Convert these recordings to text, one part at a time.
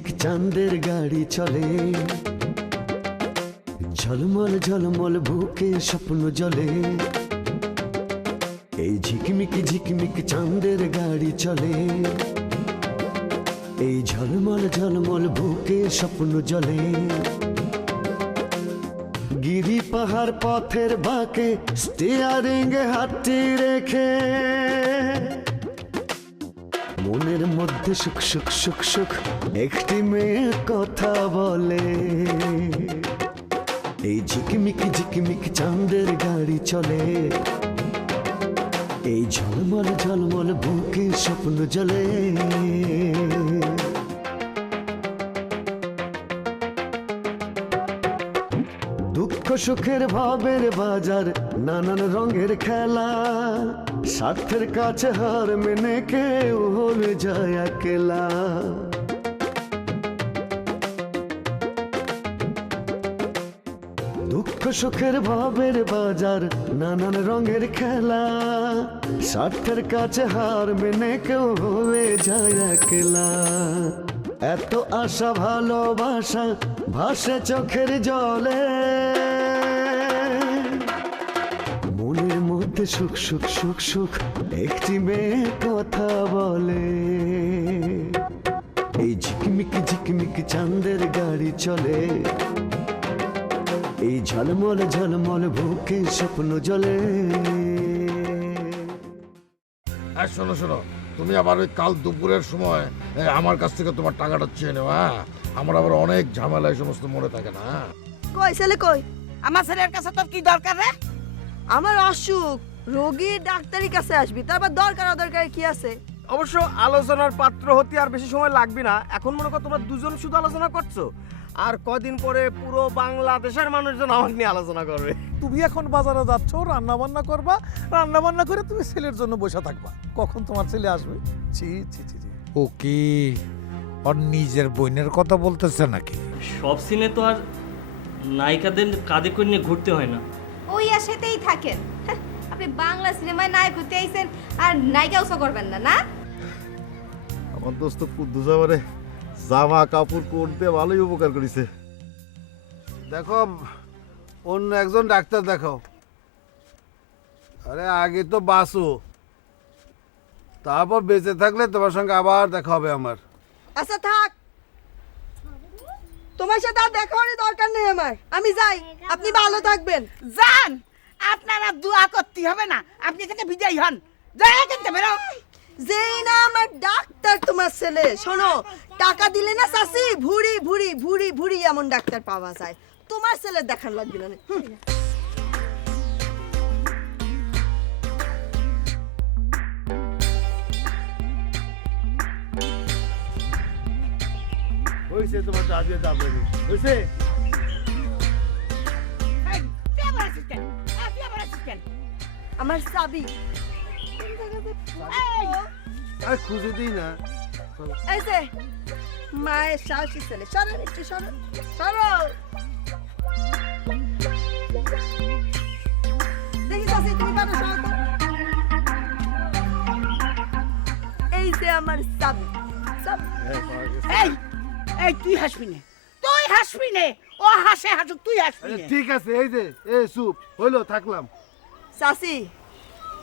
ঝিকমিক চাঁদের গাড়ি চলে, ঝলমল ঝলমল বুকে স্বপ্ন জলে। এই ঝিকমিক ঝিকমিক চাঁদের গাড়ি চলে, এই ঝলমল ঝলমল বুকে স্বপ্ন জলে। গিরি পাহাড় পথের বাঁকে স্টিয়ারিং হাতটি রেখে মনের মধ্যে সুখ সুখ সুখ সুখ একটি মেয়ে কথা বলে। এই ঝিকমিক ঝিকমিক চাঁদের গাড়ি চলে, এই ঝলমল ঝলমল বুকে স্বপ্ন জলে। দুঃখ সুখের ভাবের বাজার, নানান রঙের খেলা, স্বার্থের কাছে হার মেনে কেউ হয়ে যায় একলা। দুঃখ সুখের ভাবের বাজার, নানান রঙের খেলা, স্বার্থের কাছে হার মেনে কেউ হয়ে যায় একলা। এত আশা ভালোবাসা ভাসে চোখের জলে, মনের মধ্যে সুখ সুখ সুখ সুখ একটি মেয়ে কথা বলে। এই ঝিকমিক ঝিকমিক চাঁদের গাড়ি চলে, এই ঝলমল ঝলমল বুকে স্বপ্ন জলে। শোনো শোনো, তুমি আবার ওই কাল দুপুরের সময় আমার কাছ থেকে তোমার টাকাটা চেয়ে নেও। হ্যাঁ, আমার আবার অনেক ঝামেলা এই সমস্ত মনে থাকে না। কই ছেলে কই? আমার ছেলের কাছে তোর কি দরকার রে? আমার অসুখ, রোগী ডাক্তারের কাছে আসবি, তারপর দরকার অদরকার কি আছে? অবশ্য আলোচনার পাত্র হতে আর বেশি সময় লাগবে না। এখন মনে কর তোমরা দুজন শুধু আলোচনা করছো, আর কদিন পরে পুরো বাংলাদেশের মানুষজন আমার নিয়ে আলোচনা করবে। তুমি এখন বাজারে যাচ্ছ, রান্না বান্না করবা, রান্না বান্না করে তুমি ছেলের জন্য বসে থাকবা। কখন তোমার ছেলে আসবে? ছি ছি ছি ছি। ও কি ওর নিজের বোনের কথা বলতেছে নাকি? সব সিনে তো আর নায়িকাদের কাঁধে করে নিয়ে ঘুরতে হয় না। ওই আশাতেই থাকেন। আপনি বাংলা সিনেমায় নায়ক হতে আইছেন আর নায়িকাও করবেন না, না? আমার দোস্ত কুদ্দুস আমারে জামা কাপড় কোট দিয়ে ভালোই উপকার করেছে। দেখো, অন্য একজন ডাক্তার দেখাও। আরে আগে তো বাঁচো, তারপর বেঁচে থাকলে তোমার সঙ্গে আবার দেখা হবে আমার। আচ্ছা থাক, তোমার সাথে আর দেখা হওয়ার দরকার নেই আমার। আমি যাই, আপনি ভালো থাকবেন। যান, আপনারা দোয়া করতে হবে না, আপনি এখানে বিদায় হন। যাই কিনতে বেরো। যেই না আমার ডাক্তার তোমার ছেলে, শোনো, টাকা দিলে না চাচি ভুড়ি ভুড়ি ভুড়ি ভুড়ি এমন ডাক্তার পাওয়া যায়। তোমার ছেলে দেখার লাগবে না। হয়েছে তোমার চা দিয়ে দাম দেবে, হয়েছে? এই, তুই আবার আসিস কেন? তুই আবার আসিস কেন? আমার চাবি এই, আরে খুঁজে দিই না। এই যে মায়ের সাহসী ছেলে, সরো একটু, সরো সরো। দেখি চাচি তুমি পারো, সরো তো। এই যে আমার চাবি। এই, এই তুই হাসবি না, তুই হাসবি না। ও হাসে হাসুক, তুই হাসবি না। ঠিক আছে, এই যে চুপ হইলো, থাকলাম। চাচি,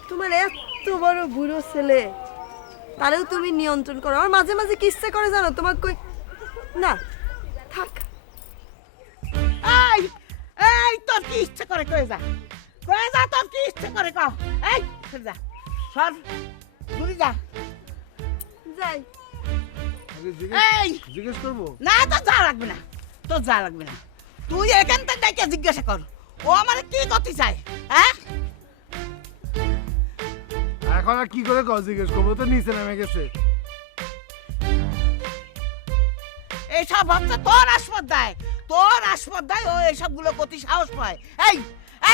তোমার এত বড় বুড়ো ছেলে, তারেও তুমি নিয়ন্ত্রণ করো। আমার মাঝে মাঝে কি ইচ্ছে করে জানো? তোমার কই না থাক। এই, এই তোর কি ইচ্ছে করে কয়ে যা, কয়ে যা, তোর কি ইচ্ছে করে কও। এই সর যা, সর ঘুরে যা। যাই। এই জিজ্ঞেস করবো না, তোর যা লাগবে না, তোর যা লাগবে না। তুই এখান থেকে জিজ্ঞাসা কর, ও আমার কি করতে চায়। হ্যাঁ, এখন আর কি করে জিজ্ঞেস করবো? তো নিচে নেমে গেছে। এইসব হচ্ছে তোর আসপদ্দায়, তোর আসপদ্দায় ও এইসবগুলো প্রতি সাহস পায়। এই,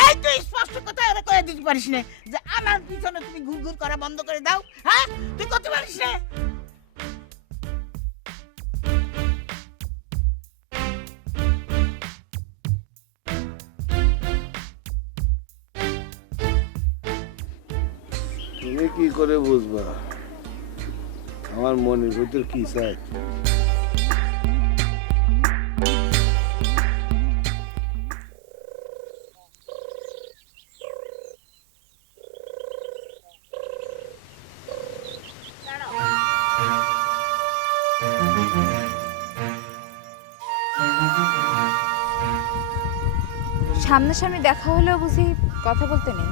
এই তুই স্পষ্ট কথা এরা কয়ে দিতে পারিস না যে আমার পিছনে তুমি ঘুর ঘুর করা বন্ধ করে দাও? হ্যাঁ, তুই করতে পারিস না? তুমি কি করে বুঝবা আমার মনের ভিতর কি চাই? সামনাসামনি দেখা হলেও বুঝি কথা বলতে নেই।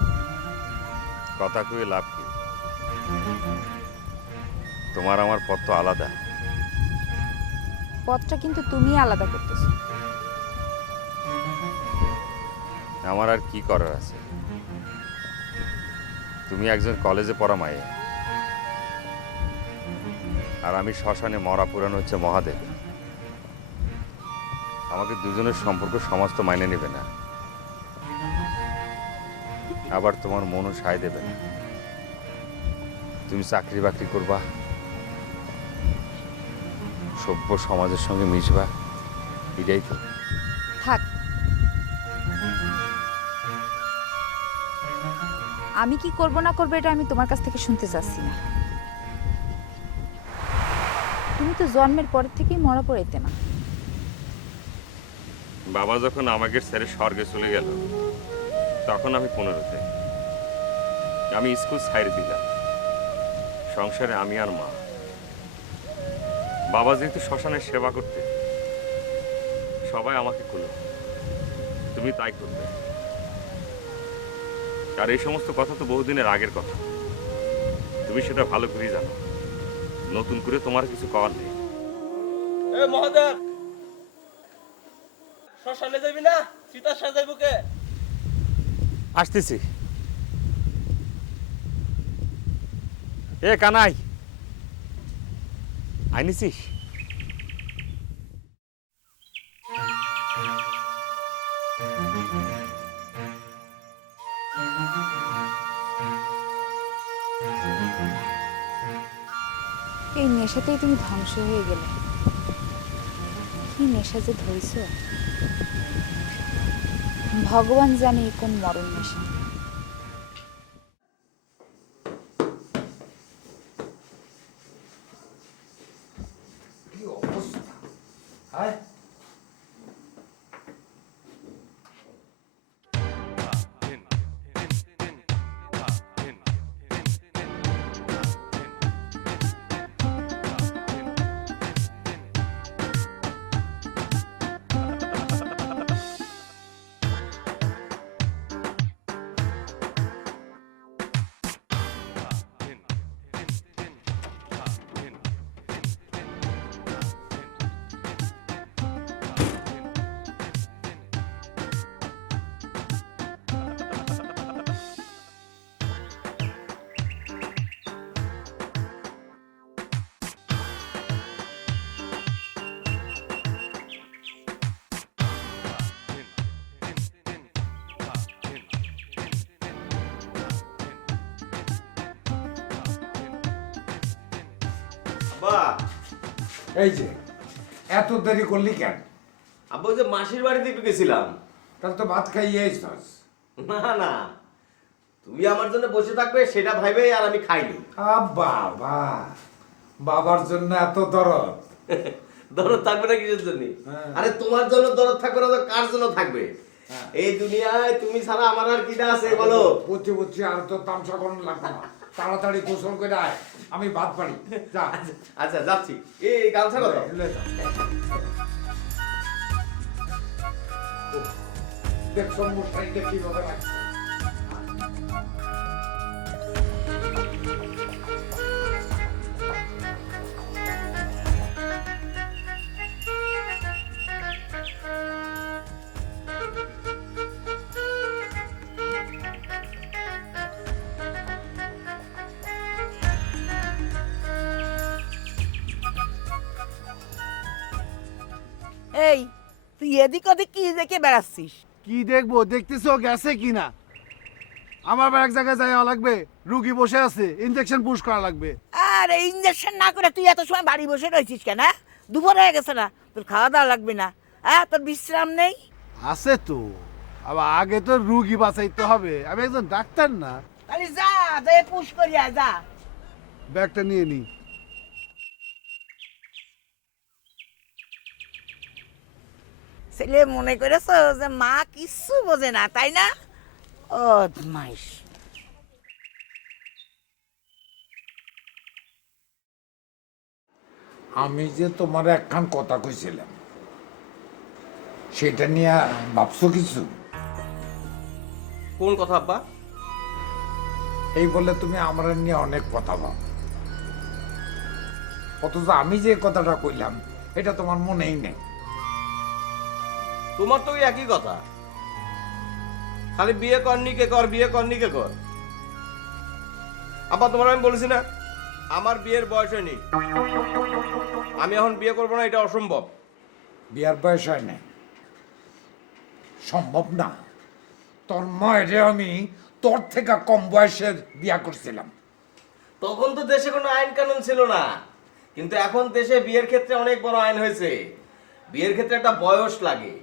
কথা কয়ে লাভ কি? তোমার আমার পথ তো আলাদা। পথটা কিন্তু তুমি আলাদা করতেছো। আমার আর কি করার আছে? তুমি একজন কলেজে পড়া মায়ে, আর আমি শ্মশানে মরা পুরানো হচ্ছে মহাদেব। আমাকে দুজনের সম্পর্ক সমাজ তো মাইনে নেবে না, আবার তোমার মনও সায় দেবে না। তুমি চাকরি বাকরি করবা, সভ্য সমাজের সঙ্গে মিশবা, এটাই তো। থাক, আমি কি করব না করবো এটা আমি তোমার কাছ থেকে শুনতে চাচ্ছি না। তুমি তো জন্মের পর থেকেই মরা পড়াইতে না। বাবা যখন আমাকে ছেড়ে স্বর্গে চলে গেল, তখন আমি 15তে। আমি স্কুল ছাইড়ে দিলাম, সংসারে আমি আর মা। বাবা যেহেতু শ্মশানের সেবা করতে, সবাই আমাকে কুলো, তুমি তাই করবে। আর এই সমস্ত কথা তো বহুদিনের আগের কথা, তুমি সেটা ভালো করেই জানো। নতুন করে তোমার কিছু করার নেই। মহাদেব, শ্মশানে যাবি না? সীতা সাজাইব কে? আসতেছি। এ কানাই, আইনিছিস? এই নেশাতেই তুমি ধ্বংস হয়ে গেলে। কি নেশা যে ধরেছ, ভগবান জানে কোন মরণ নেশা। কি অবস্থা! হ্যাঁ, এই যে এত দেরি করলি কেন? আব্বা, ওই যে মাসির বাড়িতে একটু গেছিলাম। তাহলে তো ভাত খাইয়ে আইসস। না না, তুমি আমার জন্য বসে থাকবে সেটা ভাইবে, আর আমি খাইনি। বাবা, বাবার জন্য এত দরদ? দরদ থাকবে না কিসের জন্য? আরে তোমার জন্য দরদ থাকবে না তো কার জন্য থাকবে? এই দুনিয়ায় তুমি ছাড়া আমার আর কিটা আছে বলো? বুঝছি বুঝছি, আর তো তামসা করুন লাগবে না। তাড়াতাড়ি গোসল করে আয়, আমি ভাত পারি। যা। আচ্ছা যাচ্ছি। এই গামছা কত? দেখছো মশাইকে কিভাবে রাখছে। এই তুই এদিক ওদিক কি দেখে বেড়াচ্ছিস? কি দেখবো? দেখতেছো গেছে কিনা? আমার আবার এক জায়গায় যাওয়া লাগবে, রুগী বসে আছে, ইনজেকশন পুশ করা লাগবে। আরে ইঞ্জেকশন না করে তুই এত সময় বাড়ি বসে রয়েছিস কেন? দুপুর হয়ে গেছে না? তোর খাওয়া দাওয়া লাগবে না? হ্যাঁ, তোর বিশ্রাম নেই? আছে তো, আবার আগে তো রুগী বাঁচাইতে হবে। আমি একজন ডাক্তার না। তাহলে যা, যে পুশ করিয়া যা। ব্যাগটা নিয়ে নি। ছেলে মনে করেছো যে মা কিচ্ছু বোঝে না, তাই না? ও মাইশ। আমি যে তোমার একখান কথা কইছিলাম, সেটা নিয়ে ভাবছো কিছু? কোন কথা আব্বা? এই বলে তুমি আমার নিয়ে অনেক কথা ভাব, অথচ আমি যে কথাটা কইলাম এটা তোমার মনেই নেই। তোমার তো ওই একই কথা, খালি বিয়ে করনি কে কর, বিয়ে করনি কে কর। আব্বা তোমার আমি বলেছি না আমার বিয়ের বয়স হয়নি, আমি এখন বিয়ে করবো না, এটা অসম্ভব। বিয়ার বয়স হয় না, সম্ভব না। তোর মায়েরে আমি তোর থেকে কম বয়সে বিয়া করছিলাম। তখন তো দেশে কোনো আইন কানুন ছিল না, কিন্তু এখন দেশে বিয়ের ক্ষেত্রে অনেক বড় আইন হয়েছে। বিয়ের ক্ষেত্রে একটা বয়স লাগে,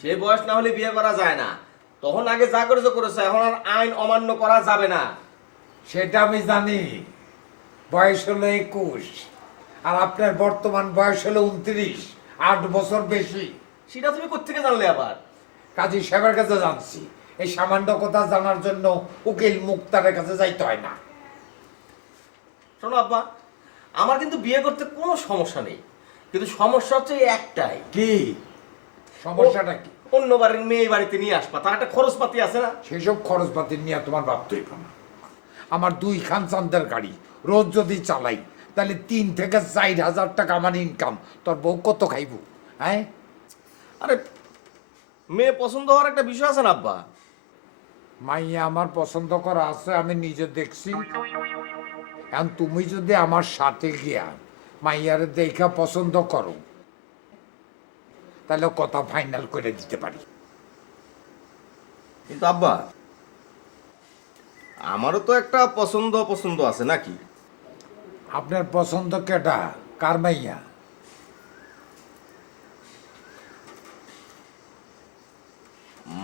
সেই বয়স না হলে বিয়ে করা যায় না। তখন আগে যা করেছো করেছো, এখন আর আইন অমান্য করা যাবে না। সেটা আমি জানি, বয়স হলো 21 আর আপনার বর্তমান বয়স হলো 29, 8 বছর বেশি। সেটা তুমি কোত্থেকে জানলে আবার? কাজী সাহেবের কাছে জানছি। এই সামান্য কথা জানার জন্য উকিল মুক্তারের কাছে যাইতে হয় না। শোনো আব্বা, আমার কিন্তু বিয়ে করতে কোনো সমস্যা নেই, কিন্তু সমস্যা হচ্ছে এই একটাই। কি সমস্যাটা? কি? অন্য বাড়ির মেয়ে বাড়িতে নিয়ে আসবা, তার একটা খরচপাতি আছে না? সেসব খরচপাতি নিয়ে তোমার ভাবতেই না। আমার 2 খান চান্দের গাড়ি রোজ যদি চালাই তাহলে 3 থেকে 4 হাজার টাকা আমার ইনকাম। তোর বউ কত খাইব? হ্যাঁ, আরে মেয়ে পছন্দ হওয়ার একটা বিষয় আছে না আব্বা? মাইয়া আমার পছন্দ করা আছে, আমি নিজে দেখছি। এখন তুমি যদি আমার সাথে গিয়া মাইয়ারে দেখা পছন্দ করো তাহলে কথা ফাইনাল করে দিতে পারি। কিন্তু আব্বা, আমারও তো একটা পছন্দ আছে নাকি? আপনার পছন্দ কেটা? কার মাইয়া?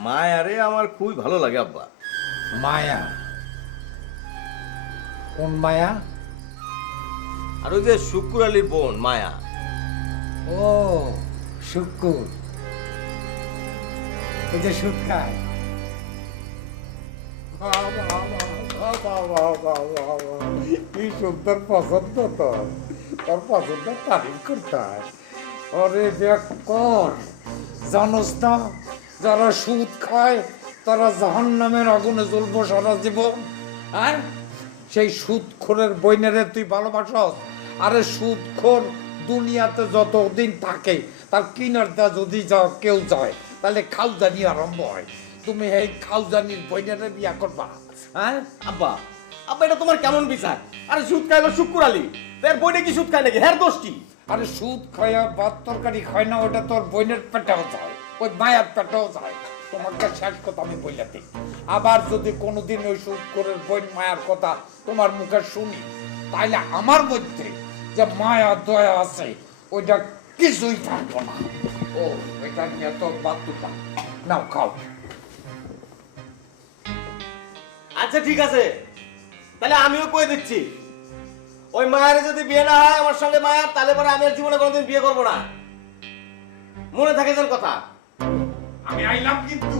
মায়ারে আমার খুবই ভালো লাগে আব্বা। মায়া? কোন মায়া? আর ওই যে শুক্র আলীর বোন মায়া। ও শুক্কুর, ওই যে সুদ খায়। কি সুন্দর পছন্দ তোর, তোর পছন্দ তারিফ করতে হয়। ওরে দেখ কর, জানোস না যারা সুদ খায় তারা জাহান্নামের আগুনে জ্বলবো সারা জীবন। আর সেই সুদখোরের বইনেরে তুই ভালোবাসস? আরে সুদখোর দুনিয়াতে যতদিন থাকে তার কিনারটা যদি কেউ যায় তাহলে খালজানি আরম্ভ হয়। তুমি এই খালজানির বইনেরে বিয়া করবা? হ্যাঁ আব্বা, আব্বা এটা তোমার কেমন বিচার? আরে সুদ খাইলো শুক্র আলী, তার বইনে কি সুদ খায় নাকি? হ্যাঁ দোষ কি? আরে সুদ খায়া ভাত তরকারি খায় না, ওটা তোর বইনের পেটেও যায়, ওই মায়ের পেটেও যায়। তোমাকে শেষ কথা আমি বইলাতে, আবার যদি কোনোদিন ওই সুদ করে বই মায়ার কথা তোমার মুখে শুনি তাইলে আমার মধ্যে যে মায়া দয়া আছে ওইটা কিছুই থাকবো না। ও এটা নিয়ে তো বাদ দিলাম, নাও খাও। আচ্ছা ঠিক আছে, তাহলে আমিও কই দিচ্ছি, ওই মায়ের যদি বিয়ে না হয় আমার সঙ্গে মায়ের, তাহলে পরে আমি আর জীবনে কোনোদিন বিয়ে করবো না। মনে থাকে যেন কথা। আমি আইলাম কিন্তু।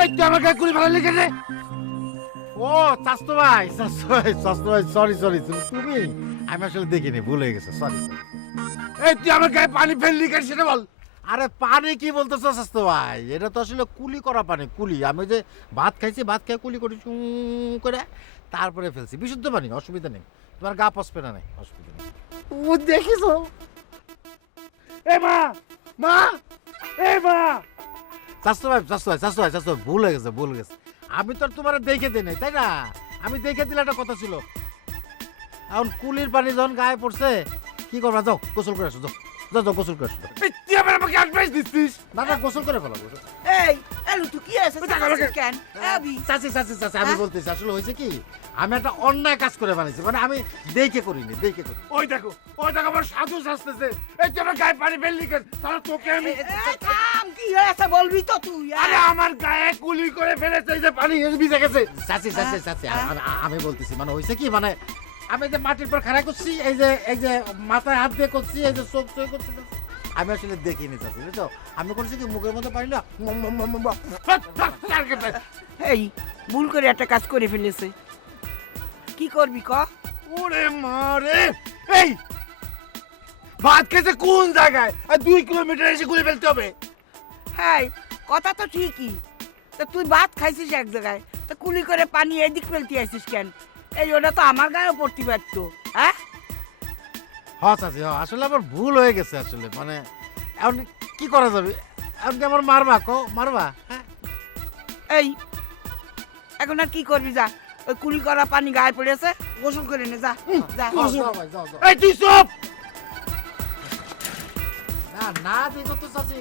এই তুই আমার গায়ে গুলি মারলি কেন? ও চাস্তো ভাই, সরি তুমি? আমি আসলে দেখিনি, ভুল হয়ে গেছে, সরি। এই তুই আমার গায়ে পানি ফেললি কেন সেটা বল। আরে পানি কি বলতেছ চাস্তো ভাই? এটা তো আসলে কুলি করা পানি, কুলি। আমি যে ভাত খাইছি, ভাত খাই কুলি করি করে তারপরে ফেলছি, বিশুদ্ধ পানি, অসুবিধা নেই। তোমার গা পচবে না, নাই অসুবিধা নেই। ও দেখিস? এ মা, মা, এ মা! চাস্তো ভাই, ভুল হয়ে গেছে। আমি তো আর তোমার দেখে দিই নাই, তাই না? আমি দেখে দিলে একটা কথা ছিল। এখন কুলির পানি যখন গায়ে পড়ছে কি করবা? যাও গোসল করে আসো, যাও গোসল করে আসো। তুই আবার আমাকে অ্যাডভাইস দিচ্ছিস? না গোসল করে ফেলো। এই এলু তুই কি আছে কেন? চাচি আমি বলতেছি আসলে হয়েছে কি, আমি একটা অন্যায় কাজ করে বানাইছি, মানে আমি দেখে করিনি। ওই দেখো আমার সাধু শাস্তেছে। এই যে আমার গায়ে পানি ফেললি কেন? তাহলে তোকে আমি থাম, কি হয়েছে বলবি তো তুই? আরে আমার গায়ে কুলি করে ফেলেছে, এই যে পানি ভিজে গেছে। চাচি আমি বলতেছি মানে হয়েছে কি, মানে আমি যে মাটির পর খাড়া করছি, এই যে মাথায় হাত দিয়ে করছি, এই যে চোখ করছি, আমি আসলে দেখিনি চাচি বুঝছো, আমি করছি কি মুখের মধ্যে পারি না এই ভুল করে একটা কাজ করে ফেলেছে, কি করবি ক? ওরে মারে, এই ভাত খেতে কোন জায়গায় আর 2 কিলোমিটার এসে গুলে ফেলতে হবে? হ্যাঁ কথা তো ঠিকই, তা তুই ভাত খাইছিস এক জায়গায়, তা কুলি করে পানি এদিক ফেলতে আসিস কেন? এই ওটা তো আমার গায়েও পড়তে পারতো। হ্যাঁ হ্যাঁ চাচি, আসলে আমার ভুল হয়ে গেছে আসলে, মানে এখন কি করা যাবে? এখন কি আমার মারবা? মারবা? হ্যাঁ এই এখন আর কি করবি, যা ওই কুলি করা পানি গায়ে পড়েছে, গোসল করে নে, যা যা। এই তুই চুপ! না দেখো তো চাচি,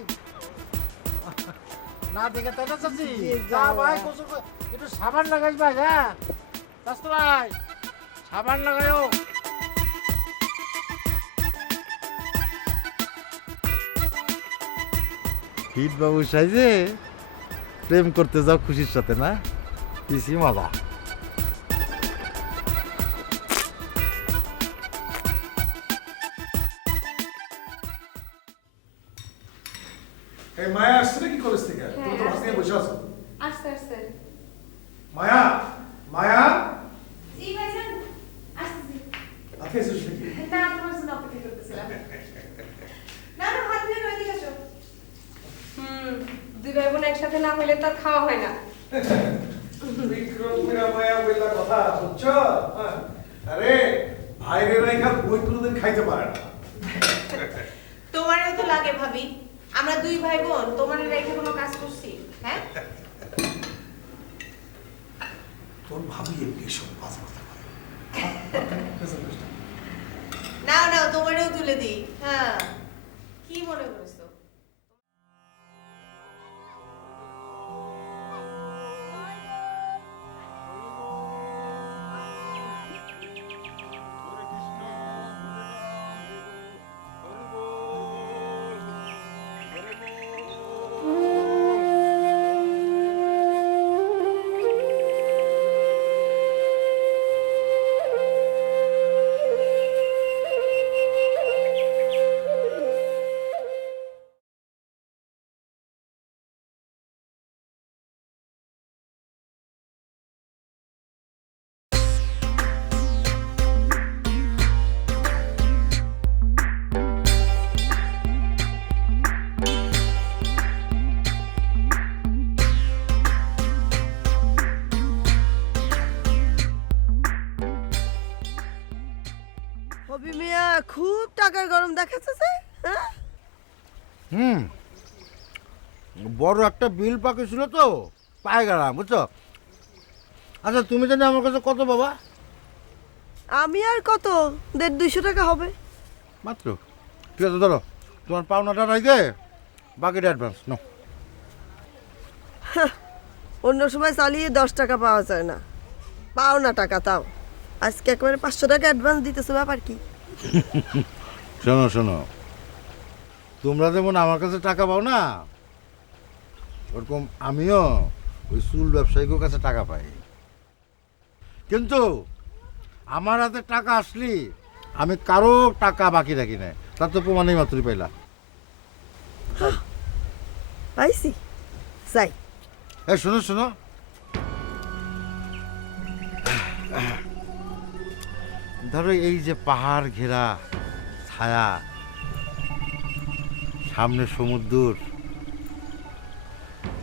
না দেখে তাই না চাচি? যা ভাই গোসল কর, একটু সাবান লাগাইস ভাই। হ্যাঁ চাচু ভাই, সাবান লাগাইও। হিট বাবু সাইজে প্রেম করতে যাও খুশির সাথে, না পিসি মজা। এই মায়া আসছে নাকি কলেজ থেকে? তুমি তো বাস নিয়ে বসে আছো। আসছে আসছে। মায়া, মায়া জি ভাইজান, আসছি। আজকে এসেছিস নাকি? না, তোমার জন্য অপেক্ষা করতেছিলাম। না না, হাত ধুয়ে ওইদিকে আসো। দুই ভাই বোন একসাথে না হলে তো আর খাওয়া হয় না। বিক্রম মেরা মায়া বললা কথা বুঝছো? আরে ভাইরে রাইখা বই কোনোদিন খাইতে পারে না। তোমারও তো লাগে ভাবি, আমরা দুই ভাই বোন তোমার রেখে কোনো কাজ করছি? হ্যাঁ তোর ভাবি এমনি সব বাজ করতে পারে। নাও নাও, তোমারও তুলে দিই। হ্যাঁ, কি মনে করছো? হবি মিয়া খুব টাকার গরম দেখাচ্ছে যে, হ্যাঁ? বড় একটা বিল পাকে ছিল তো, পায়ে গেলাম বুঝছো। আচ্ছা তুমি জানি আমার কাছে কত বাবা? আমি আর কত 150-200 টাকা হবে মাত্র। ঠিক আছে ধরো, তোমার পাওনাটা নাই দে, বাকিটা অ্যাডভান্স নো। অন্য সময় চালিয়ে 10 টাকা পাওয়া যায় না, পাও না টাকা, তাও আজকে একবারে 500 টাকা অ্যাডভান্স দিতেছো, ব্যাপার কি? শোনো শোনো, তোমরা যেমন আমার কাছে টাকা পাও না, ওরকম আমিও ওই চুল ব্যবসায়ীদের কাছে টাকা পাই। কিন্তু আমার হাতে টাকা আসলি আমি কারো টাকা বাকি রাখি না, তার তো প্রমাণই মাত্রই পাইলা। পাইছি যাই। এই শোনো শোনো, ধরো এই যে পাহাড় ঘেরা ছায়া, সামনে সমুদ্র,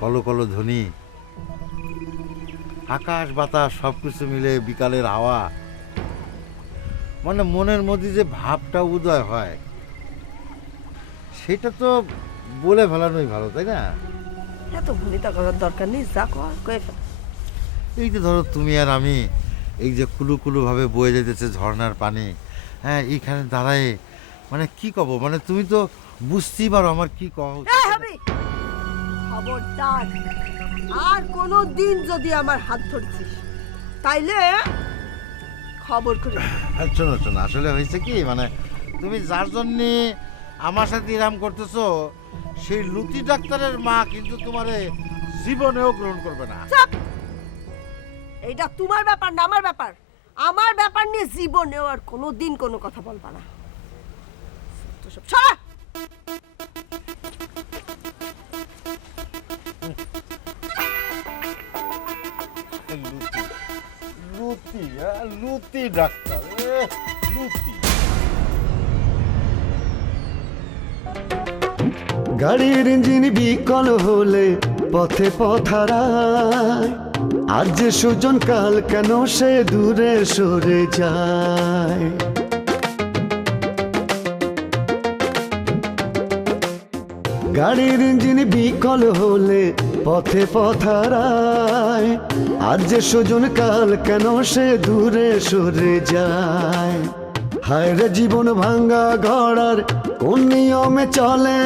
কলো কলো ধ্বনি, আকাশ বাতাস সব কিছু মিলে বিকালের হাওয়া, মানে মনের মধ্যে যে ভাবটা উদয় হয় সেটা তো বলে ফেলানোই ভালো, তাই না? এত ভনিতা করার দরকার নেই, যা কয়ে ফেল। এই যে ধরো তুমি আর আমি, এই যে কুলু কুলু ভাবে বয়ে যেতেছে ঝর্ণার পানি, হ্যাঁ এইখানে দাঁড়ায়, মানে কি কব, মানে তুমি তো বুঝতেই পারো আমার কি কহ। খবরদার আর কোনো দিন যদি আমার হাত ধরছিস তাইলে খবর করে। শোনো শোনো, আসলে হয়েছে কি, মানে তুমি যার জন্যে আমার সাথে ইরাম করতেছো সেই লুতি ডাক্তারের মা কিন্তু তোমারে জীবনেও গ্রহণ করবে না। এইটা তোমার ব্যাপার না আমার ব্যাপার, আমার ব্যাপার নিয়ে জীবনেও আর কোনো দিন কোনো কথা বলবা না। সব লুতি ডাক্তার লুতি। গাড়ির ইঞ্জিন বিকল হলে পথে পথারায়, আজ যে সুজন কাল কেন সে দূরে সরে যায়। গাড়ির ইঞ্জিন বিকল হলে পথে পথারায়, আজ যে সুজন কাল কেন সে দূরে সরে যায়। হায় রে জীবন ভাঙ্গা ঘোড়ার কোন নিয়মে চলে,